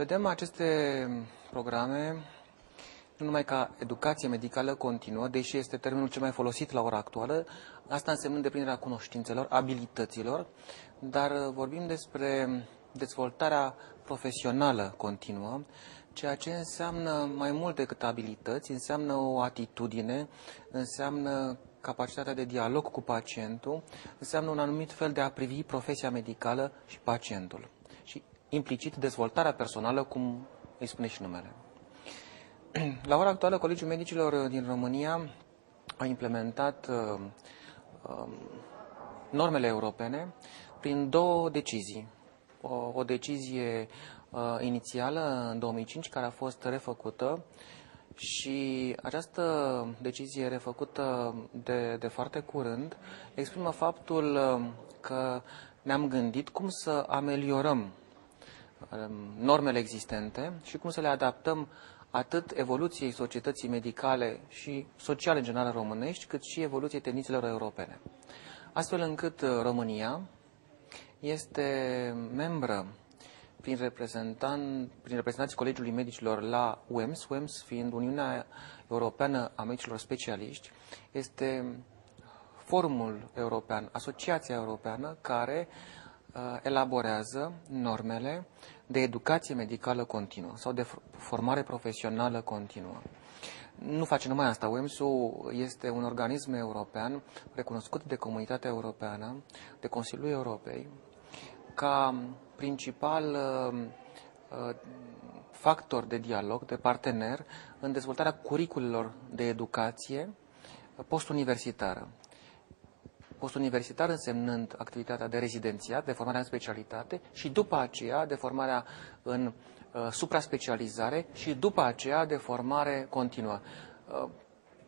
Vedem aceste programe nu numai ca educație medicală continuă, deși este termenul cel mai folosit la ora actuală, asta însemnând deplinirea cunoștințelor, abilităților, dar vorbim despre dezvoltarea profesională continuă, ceea ce înseamnă mai mult decât abilități, înseamnă o atitudine, înseamnă capacitatea de dialog cu pacientul, înseamnă un anumit fel de a privi profesia medicală și pacientul. Și implicit dezvoltarea personală, cum îi spune și numele. La ora actuală, Colegiul Medicilor din România a implementat normele europene prin două decizii. O decizie inițială în 2005 care a fost refăcută și această decizie refăcută de foarte curând exprimă faptul că ne-am gândit cum să ameliorăm normele existente și cum să le adaptăm atât evoluției societății medicale și sociale în general românești, cât și evoluției tendințelor europene. Astfel încât România este membră prin reprezentanții Colegiului Medicilor la UEMS, UEMS fiind Uniunea Europeană a Medicilor Specialiști, este forumul european, asociația europeană care elaborează normele de educație medicală continuă sau de formare profesională continuă. Nu face numai asta. UEMS-ul este un organism european recunoscut de Comunitatea Europeană, de Consiliul Europei, ca principal factor de dialog, de partener în dezvoltarea curiculelor de educație postuniversitară. Postuniversitar însemnând activitatea de rezidențiat, de formarea în specialitate și după aceea de formarea în supra-specializare și după aceea de formare continuă.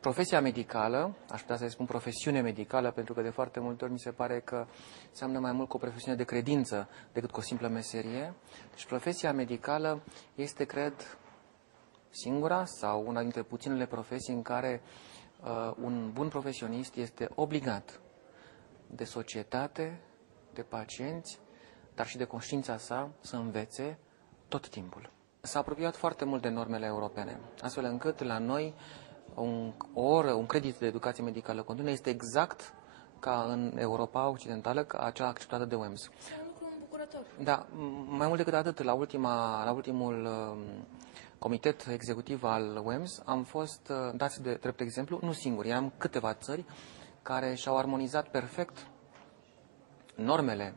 Profesia medicală, aș putea să spun profesiune medicală, pentru că de foarte multe ori mi se pare că înseamnă mai mult cu o profesiune de credință decât cu o simplă meserie. Deci profesia medicală este, cred, singura sau una dintre puținele profesii în care un bun profesionist este obligat de societate, de pacienți, dar și de conștiința sa să învețe tot timpul. S-a apropiat foarte mult de normele europene, astfel încât la noi un credit de educație medicală continuă este exact ca în Europa Occidentală, ca acea acceptată de UEMS. Este un lucru îmbucurător. Da, mai mult decât atât, la ultimul comitet executiv al UEMS am fost dați de drept exemplu, nu singuri, eram câteva țări care și-au armonizat perfect normele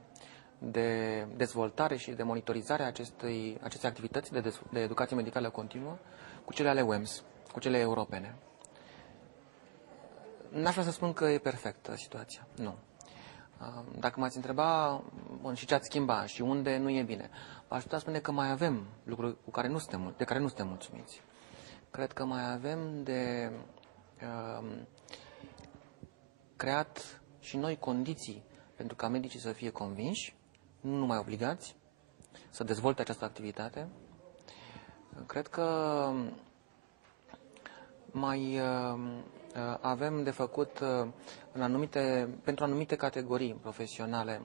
de dezvoltare și de monitorizare a acestei activități de educație medicală continuă cu cele ale UEMS, cu cele europene. N-aș vrea să spun că e perfectă situația, nu. Dacă m-ați întreba și ce ați schimba și unde nu e bine, aș putea spune că mai avem lucruri de care nu suntem mulțumiți. Cred că mai avem de creat și noi condiții pentru ca medicii să fie convinși, nu numai obligați, să dezvolte această activitate. Cred că mai avem de făcut pentru anumite categorii profesionale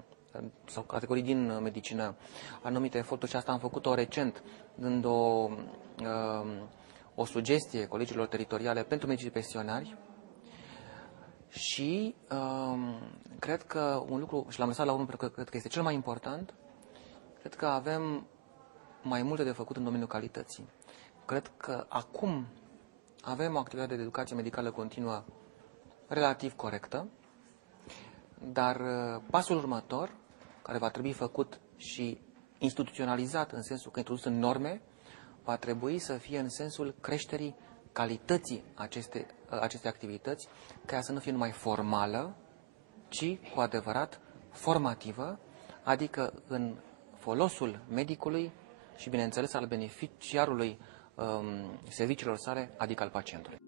sau categorii din medicină, anumite eforturi și asta am făcut-o recent, dând o sugestie colegiilor teritoriale pentru medicii pensionari. Și cred că un lucru, și l-am lăsat la urmă pentru că cred că este cel mai important, cred că avem mai multe de făcut în domeniul calității. Cred că acum avem o activitate de educație medicală continuă relativ corectă, dar pasul următor, care va trebui făcut și instituționalizat în sensul că introdus în norme, va trebui să fie în sensul creșterii calității acestei activități, ca să nu fie numai formală, ci cu adevărat formativă, adică în folosul medicului și, bineînțeles, al beneficiarului serviciilor sale, adică al pacientului.